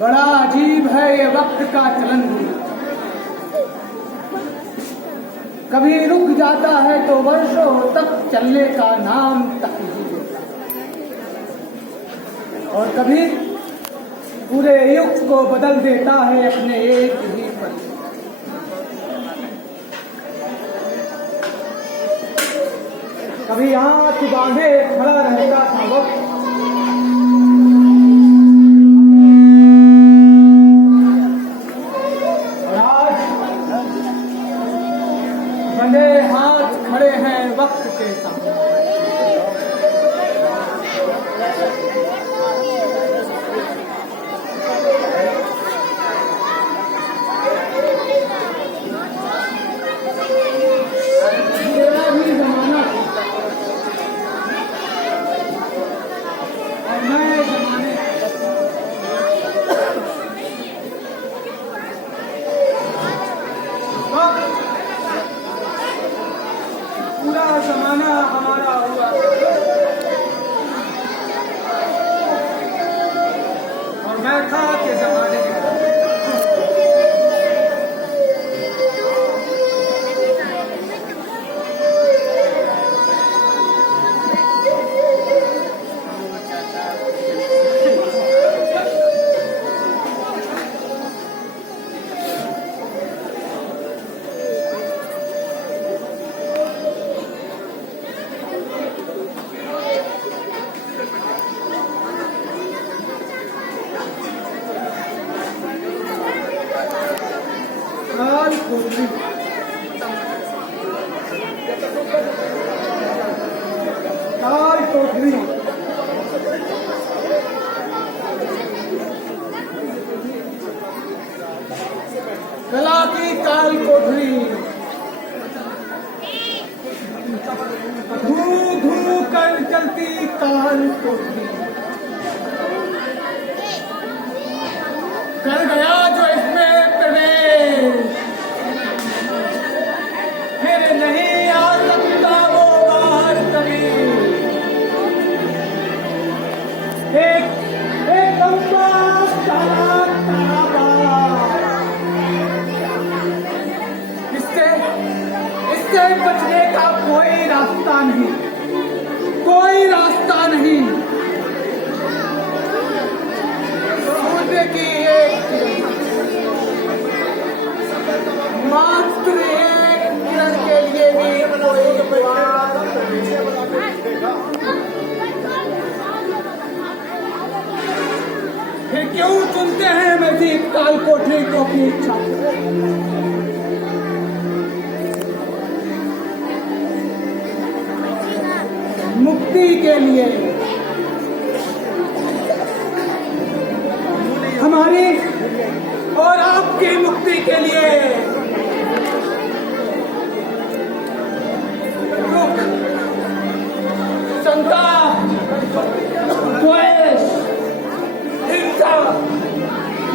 बड़ा अजीब है ये वक्त का चलन भी, कभी रुक जाता है तो वर्षों तक चलने का नाम तक नहीं लेता, और कभी पूरे युग को बदल देता है अपने एक ही पल। कभी हाथ बांधे खड़ा रहता था वक्त, और आज बंधे हाथ खड़े हैं वक्त के सामने। मेरा भी जमाना और नए जमाने पूरा जमाना हमारा हुआ, और मैं था के जमाने के काल कोठरी, काल कोठरी, कला की काल कोठरी, धू धू कर चलती काल कोठरी, कर गया जो इसमें प्रवेश, फिर नहीं आ सकता वो बाहर कभी। एक लंबा काला तालाब, इससे बचने का कोई रास्ता नहीं, कोई रास्ता नहीं। सूर्य की मात्र एक किरण के लिए भी कोई फिर क्यों चुनते हैं मजीद काल कोठरी को अपनी इच्छा? मुक्ति के लिए, हमारी और आपकी मुक्ति के लिए दुख, संताप, द्वेष, हिंसा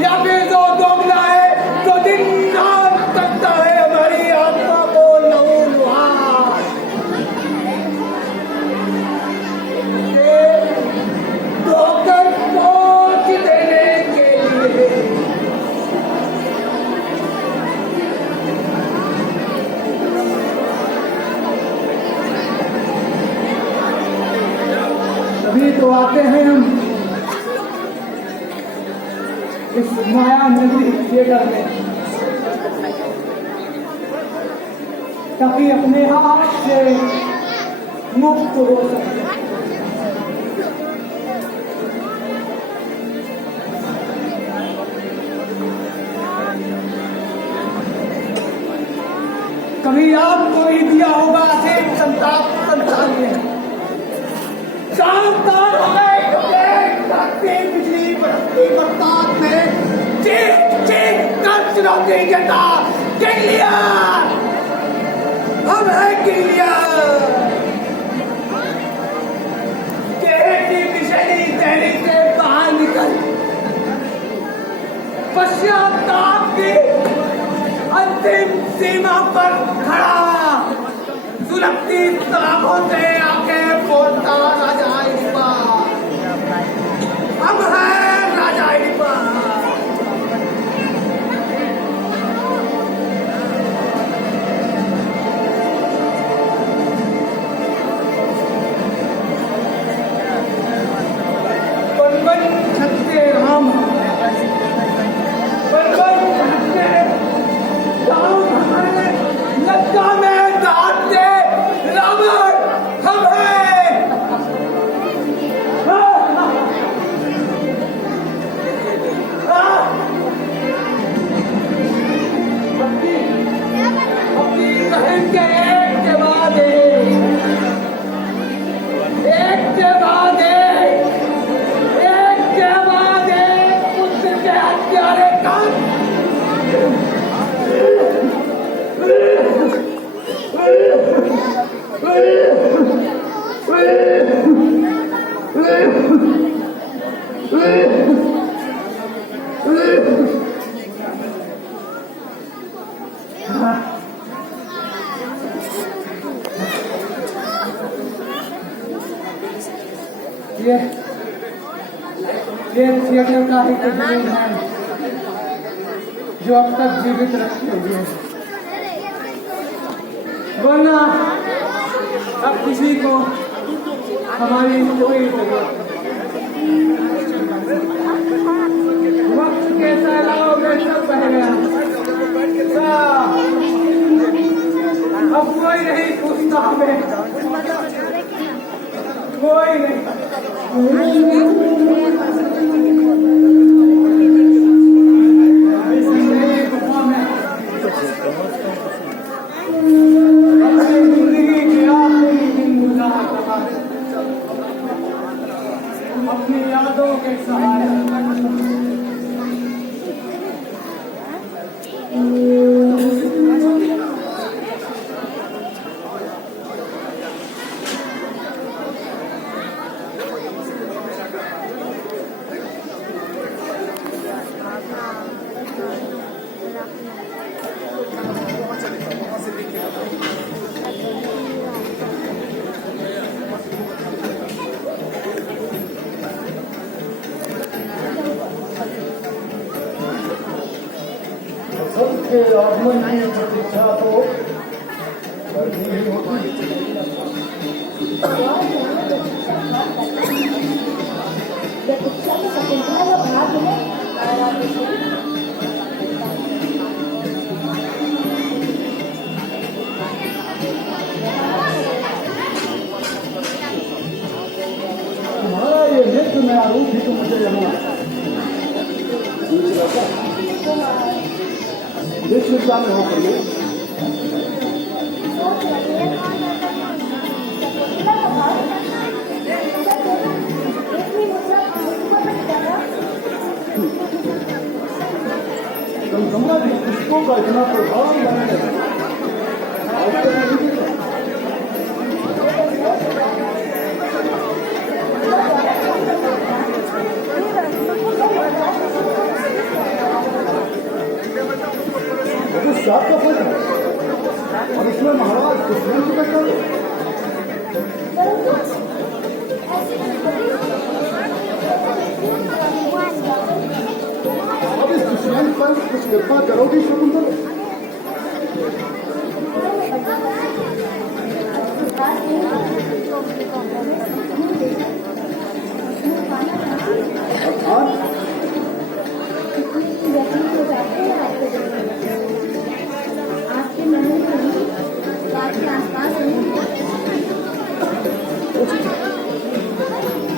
या फिर जो दोगला है, जो दिन रात करता है हमारी आत्मा को लहूलुहान, धोकर पहुंच देने के लिए तभी तो आते हैं हम इस माया नगरी थिएटर में, ताकि अपने हाथ से मुक्त हो सके। कभी आपको ही दिया होगा असीम संताप संतान में, शानदार हो गए बिजली बरसती बरसात में, चीख चीख कर चुनौती देता किलियर, हम है किलियर, की विषैली तहरी से बाहर निकल, पश्चाताप की अंतिम सीमा पर खड़ा, सुलगती आंखों से आंखें बोलता न जाए। इनके एक के बाद एक के बाद एक पुत्र के हत्यारे कान ये थिएटर का ही जुनून है जो अब तक जीवित रखे हुए हैं, वरना अब किसी को हमारी कोई जरूरत नहीं। वक्त के सैलाब में सब बह गया, अब कोई नहीं पूछता हमें, कोई नहीं। अपनी यादों के सहारे सबके आगमन की प्रतीक्षा तो करनी ही होती। प्रतीक्षा में शकुंतला का भाग है। तुम्हारा ये नृत्य में आरूप ही तो मुझे यहाँ विश्वविद्या में हो पड़े। गंगम्मा जी पुष्पों का इतना प्रभाव बने सात का फल है और इसमें महाराज दुश्मन की टक्कर। अब इस दुश्मन पर कुछ कृपा करोगी शकुंतला? अर्थात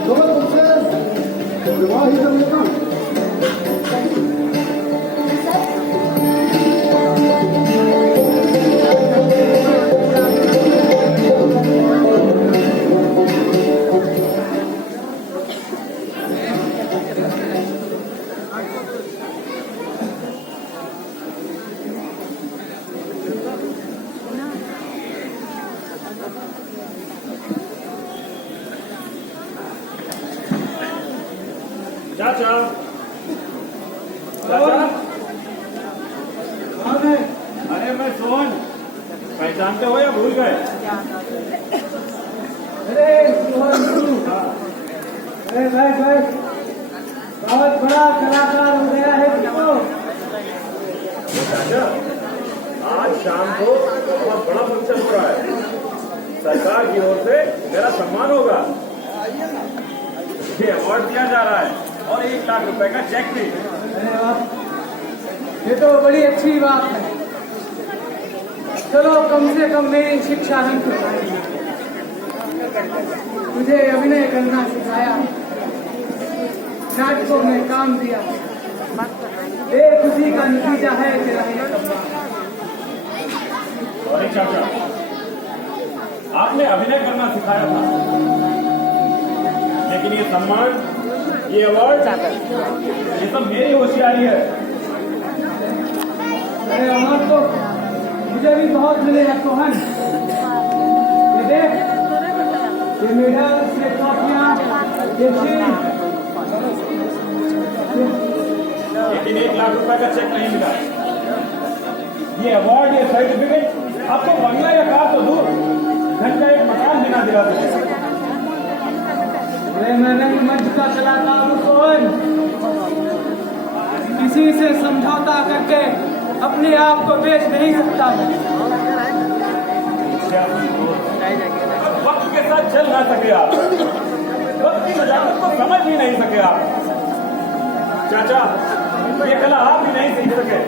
तो मैं तुमसे विवाह ही कर लेता हूँ। चाचा, अरे मैं सोहन, पहचानते हो या भूल गए? अरे सोहन, अरे भाई बहुत बड़ा कलाकार हो गया है तो। चाचा, आज शाम को बहुत बड़ा फंक्शन हो रहा है। सरकार की ओर से मेरा सम्मान होगा। ये अवार्ड दिया जा रहा है और 1 लाख रुपए का चेक भी। अरे वाह, ये तो बड़ी अच्छी बात है। चलो कम से कम मेरी शिक्षा हम सिखाएंगे। मुझे अभिनय करना सिखाया, नाटकों में काम दिया, एक उसी का नतीजा है कि अरे चाचा, आपने अभिनय करना सिखाया था, लेकिन ये सम्मान, ये अवार्ड, ये सब मेरी होशियारी है। अरे अमर तो मुझे भी बहुत मिले हैं सोहन। ये देख, ये मेडल, ये ट्रॉफियां, ये शील्ड, लेकिन 1 लाख रुपए का चेक नहीं मिला। ये अवार्ड, ये सर्टिफिकेट आपको बंगला या कार तो दूर, घर का एक मकान बिना दिला सके। अरे मैं रंग मंच का कलाकार हूँ सोहन। किसी से समझौता करके अपने आप को बेच नहीं सकता मैं। वक्त के साथ चल ना सके आप, वक्त की नजाकत को समझ भी नहीं सके आप। चाचा, ये कला आप भी नहीं सीख सके।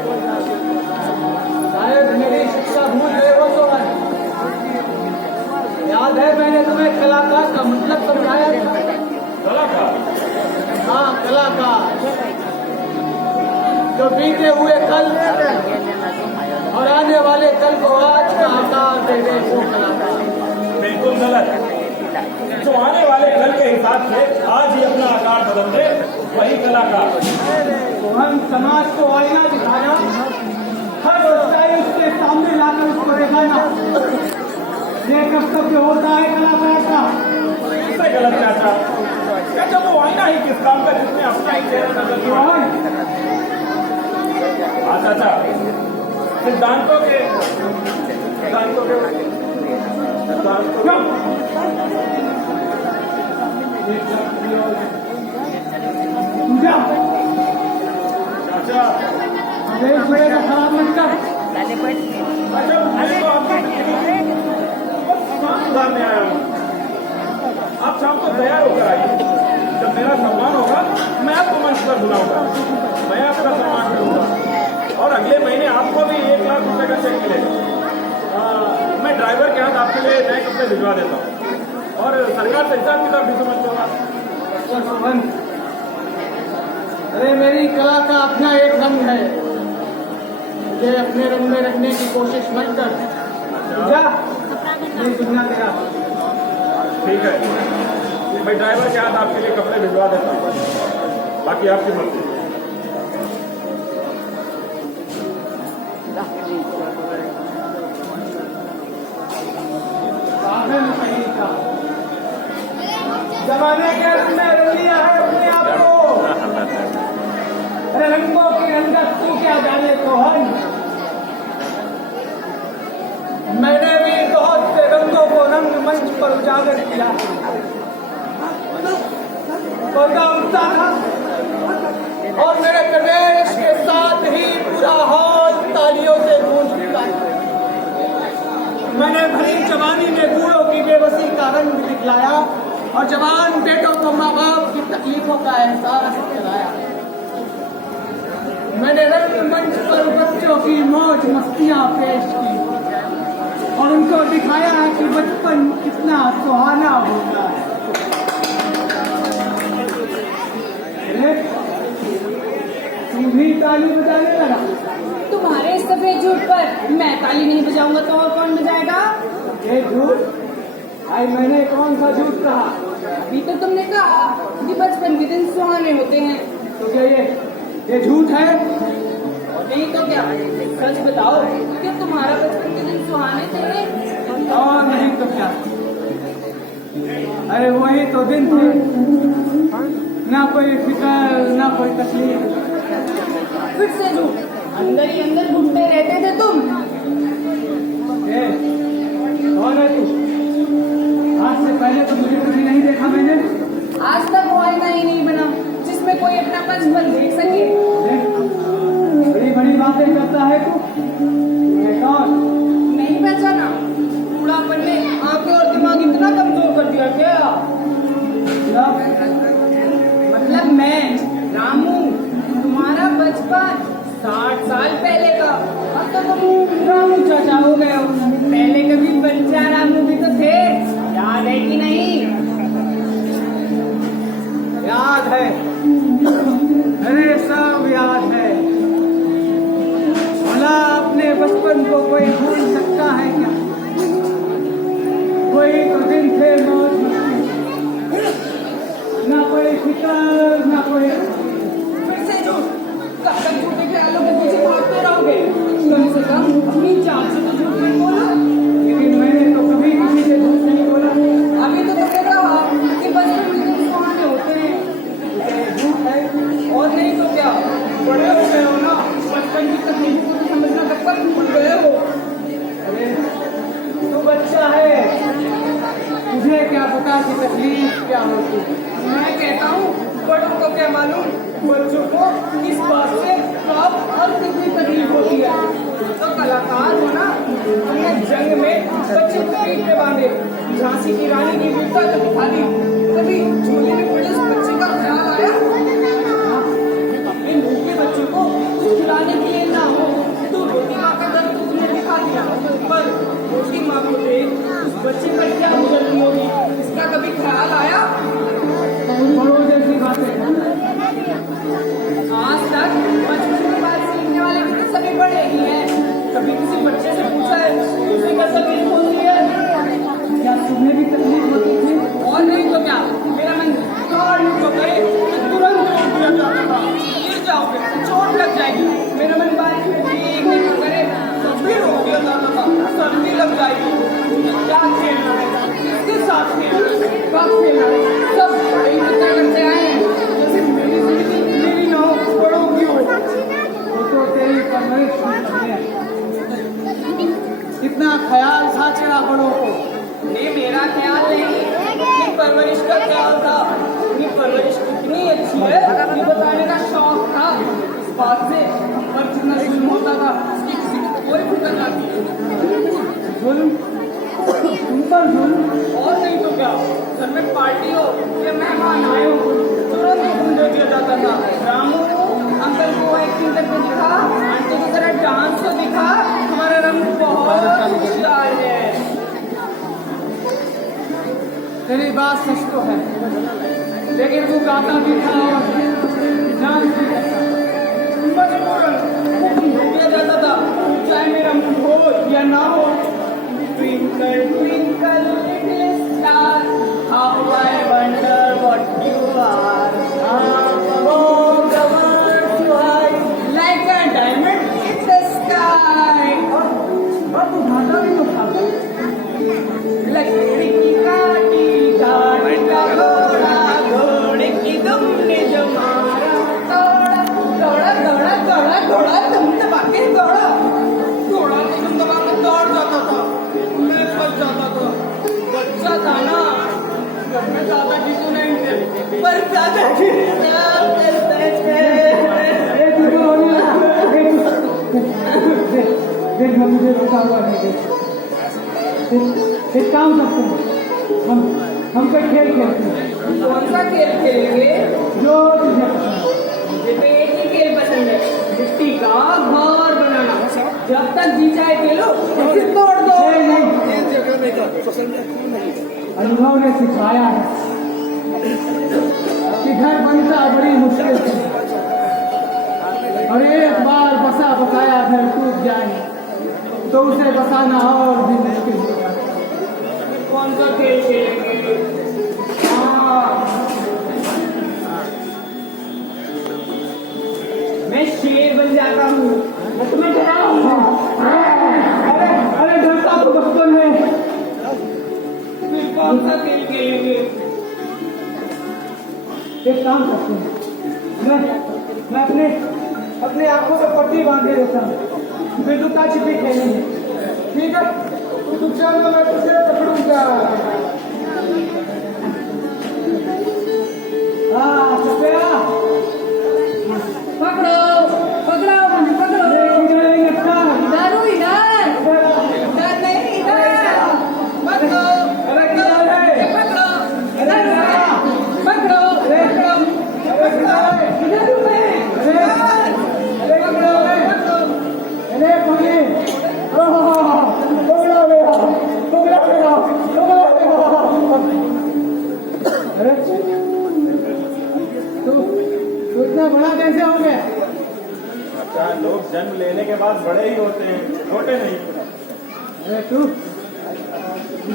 शायद मेरी शिक्षा भूल गए हो सोहन। याद है मैंने तुम्हें कलाकार का मतलब समझाया था? कलाकार? हाँ, कलाकार जो बीते हुए कल और आने वाले कल को आज का आकार दे दे वो कलाकार। बिल्कुल गलत। जो आने वाले कल के हिसाब से आज ही अपना आकार बदल दे, वही कलाकार। तो हम समाज को आईना दिखाना, हर सच्चाई उसके सामने लाकर उसको दिखाना, ये कर्तव्य होता है कलाकार का। इससे गलत चाचा, चाचा वो आईना ही किस काम का जिसमें अपना ही चेहरा नजर नहीं आए। हाँ चाचा, सिद्धांतों के जा चाचा, देश बड़े का खराब मत कर। अच्छा मैं तो आपके सामान सुधारने आया हूँ। आप शाम को तैयार होकर आइए। जब मेरा सम्मान होगा, मैं आपको मंच पर बुलाऊंगा, मैं आपका सम्मान करूंगा और अगले महीने आपको भी 1 लाख रुपए का चेक मिलेगा। मैं ड्राइवर के हाथ आपके लिए नए कपड़े भिजवा देता हूँ और सरकार से हिसाब किताब भी समझ लूंगा। सोहन, अरे मेरी कला का अपना एक रंग है, मुझे अपने रंग में रखने की कोशिश मत कर। जा, ये दुनिया तेरा। ठीक है, मैं ड्राइवर के हाथ आपके लिए कपड़े भिजवा देता हूँ, बाकी आपकी मर्जी। जमाने के रंग में रंग लिया है अपने आप को। अरे रंगों की रंगत तू क्या जाने सोहन। मैंने भी बहुत से रंगों को रंग मंच पर उजागर किया। पर्दा उठता था और मेरे प्रवेश के साथ ही पूरा हॉल तालियों से गूंज उठा। मैंने भरी जवानी में बूढ़ों की बेबसी का रंग दिखलाया और जवान बेटों को माँ बाप की तकलीफों का एहसास दिलाया। मैंने रंग मंच पर बच्चों की मौज मस्तियां पेश की और उनको दिखाया है कि बचपन कितना सुहाना होता है। तू भी ताली बजाने लगा। तुम्हारे सफेद झूठ पर मैं ताली नहीं बजाऊंगा तो और कौन बजाएगा? ये झूठ? भाई मैंने कौन सा झूठ कहा? अभी तो तुमने कहा कि बचपन के दिन सुहाने होते हैं। तो क्या ये झूठ है? और नहीं तो क्या? सच बताओ, क्या तुम्हारा बचपन के दिन सुहाने थे? और नहीं तो क्या? अरे वही तो दिन थे, ना कोई फिक्र ना कोई तकलीफ। फिर से झूठ, अंदर ही अंदर घूमते रहते थे तुम। कौन है तू? आज से पहले तो मुझे कभी नहीं देखा मैंने। आज तक वो आईना ही नहीं बना जिसमें कोई अपना बचपन देख सके। बड़ी बड़ी बातें करता है तू। ये कौन? नहीं पहचाना? बूढ़ापन ने आंखें और दिमाग इतना कमजोर कर दिया क्या? मतलब मैं रामू, तुम्हारा बचपन 60 साल पहले का। अब तो तुम रामू चाचा हो गए हो। पहले कभी बच्चा रामू भी तो थे, याद है कि नहीं? याद है, अरे सब याद है। भला अपने बचपन को कोई भूल सकता है क्या? है। तुझे क्या पता कि तकलीफ क्या होती है। मैं कहता हूँ बड़ों को क्या मालूम, बच्चों को इस बात से कब और कितनी तकलीफ होती है। तो कलाकार हो ना, हमने जंग में बच्चे को पीठ पे बांधे, झांसी की रानी की वीरता तो दिखा दी। कभी झूले में पड़े उस बच्चे का ख्याल आया? इन भूखे बच्चों को कुछ खिलाने के लिए ना हो तो रोटी माँ का दर्द तो तुमने दिखा दिया, पर रोटी माँ को दे उस बच्चे पर क्या गुजरती होगी, इसका कभी ख्याल आया? बड़ों जैसी बातें आज तक बचपन की बात सीखने वाले भी तो सभी बड़े ही हैं। कभी किसी बच्चे से पूछा है उसे क्या तकलीफ होती है? क्या तुम्हें भी तकलीफ होती थी? और नहीं तो क्या, मेरा मन दौड़ तो गए तो तुरंत रोक दिया जाता था। गिर जाओगे चोट लग जाएगी, मेरा मन बारिश में भीगने का करे तब भी रोक दिया जाता था, सर्दी लग जाएगी। तो क्या खेलना है, किसके साथ खेलना है, कब खेलना है, सब बड़े ही बच्चा करते आए हैं। जैसे मेरी जिंदगी मेरी ना हो, बड़ों की हो। वो तो तेरी परवरिश है। कितना ख्याल था तेरा बड़ों को। ये मेरा ख्याल नहीं, अपनी परवरिश का ख्याल था। अपनी परवरिश कितनी अच्छी है ये बताने का शौक था। इस बात से हम पर जितना जुल्म होता था उसकी किसी को कोई फिक्र ना थी। जुल्म? तुम पर जुल्म? और नहीं तो क्या, घर में पार्टी हो या मेहमान आए हो तुरंत हुक्म दे दिया जाता था, रामू अंकल को एक्टिंग करके दिखा, आंटी की तरह डांस को दिखा, हमारा रंग बहुत होशियार है। तेरी बात सच तो है, लेकिन तू गाता भी था और डांस भी करता। मजबूरन हुक्म दे दिया जाता था, चाहे मेरा मूड हो या ना हो। Twinkle, twinkle, little star, how I wonder what you are. Above the world so high, like a diamond in the sky. और तू गाता भी तो था। लकड़ी की काटी गाड़ी का घोड़ा, घोड़े की दुम ने जो मारा तोड़ा, दौड़ा दौड़ा दौड़ा दौड़ा तुम दबा के दौड़ा, दौड़ा तुम दबा के दौड़ जाता था, मैं फंस जाता था। बच्चा था ना, घर में ज्यादा किसी नहीं थे, पर ज्यादा देख मुझे रुका हुआ नहीं देख। एक काम करते हैं, हम कोई खेल खेलते हैं। कौन सा खेल खेलेंगे? जो तुझे पसंद है। मुझे तो एक ही खेल पसंद है, मिट्टी का घर बनाना। जब तक जी चाहे खेलो, फिर तोड़ दो। अनुभव ने सिखाया है कि घर बनता बड़ी मुश्किल से, और एक बार बसा बसाया घर टूट जाए तो उसे बसाना और भी मुश्किल हो जाए। कौन सा खेल खेलेंगे? मैं शेर बन जाता हूँ, मैं तुम्हें डराऊंगा। अरे डरता तो बचपन है। फिर कौन सा खेल खेलेंगे? एक काम करते हैं, मैं अपने आंखों पे पट्टी बांधे रहता हूँ, फिर लुका छिपी खेलेंगे। ठीक है, तू चल, मैं तुझे पकड़ूंगा। हाँ सफेदा, पकड़ो पकड़ो मुझे पकड़ो। इधर इधर हूँ, इधर इधर नहीं, इधर पकड़ो पकड़ो पकड़ो, इधर पकड़ो पकड़ो इधर हूँ मैं। अरे तू इतना बड़ा कैसे हो गया? अच्छा, लोग जन्म लेने के बाद बड़े ही होते हैं, छोटे नहीं। अरे तू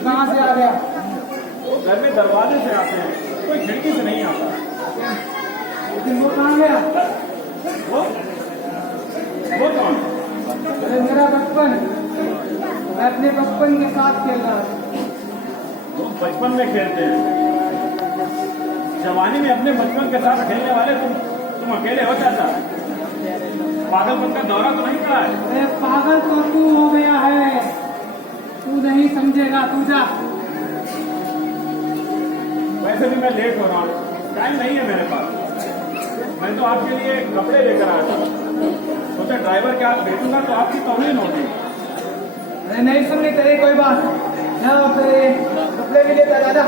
कहाँ से आ गया? वो घर में दरवाजे से आते हैं, कोई खिड़की से नहीं आता। लेकिन वो कहाँ गया? वो कौन? अरे मेरा बचपन, मैं अपने बचपन के साथ खेल रहा था। लोग बचपन में खेलते हैं, जवानी में अपने बचपन के साथ खेलने वाले तुम अकेले हो चाचा। पागलपन का दौरा तो नहीं पड़ा है? अरे पागल तो तू हो गया है। तू नहीं समझेगा, तू जा। वैसे भी मैं लेट हो रहा हूँ, टाइम नहीं है मेरे पास। मैं तो आपके लिए कपड़े लेकर आया था, सोचा ड्राइवर के हाथ भेजूंगा तो आपकी तौहीन होगी। अरे नहीं सुननी तेरी कोई बात, जाओ तेरे कपड़े भी लेकर दादा।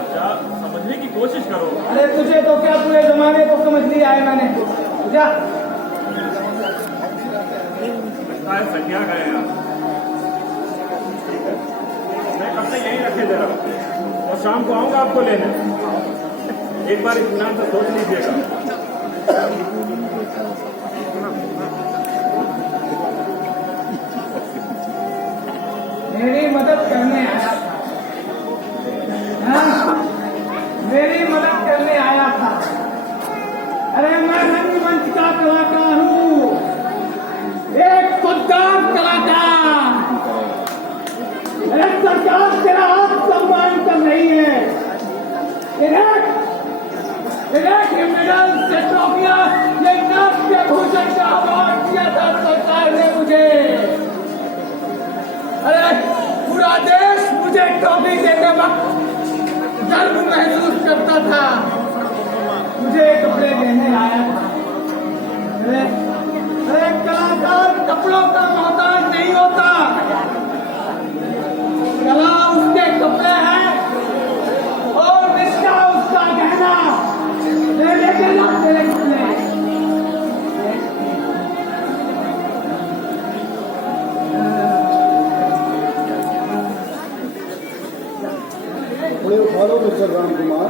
अच्छा, समझने की कोशिश करो। अरे तुझे तो क्या, पूरे जमाने को समझ लिया है मैंने, जा। लगता है संज्ञा गए हैं आप। मैं कपड़े यहीं रखे दे रहा हूँ और शाम को आऊंगा आपको लेने। एक बार इत्मीनान से सोच लीजिएगा। मेरी मदद करने आया था, हाँ? मेरी मदद करने आया था। अरे मैं रंगमंच का कलाकार हूँ, एक खुददार कलाकार। अरे सरकार तेरा सम्मान कर रही है। ये मेडल से ट्रॉफियां, ये नाट्य भूषण का अवार्ड दिया था सरकार ने मुझे। अरे पूरा देश मुझे ट्रॉफी देते वक्त गर्व महसूस करता था। मुझे कपड़े देने आया था। अरे कलाकार कपड़ों का मोहताज नहीं होता, कला उसके कपड़े हैं और निष्ठा उसका गहना। लेके जा तेरे कपड़े। उठा लो मिस्टर राम कुमार।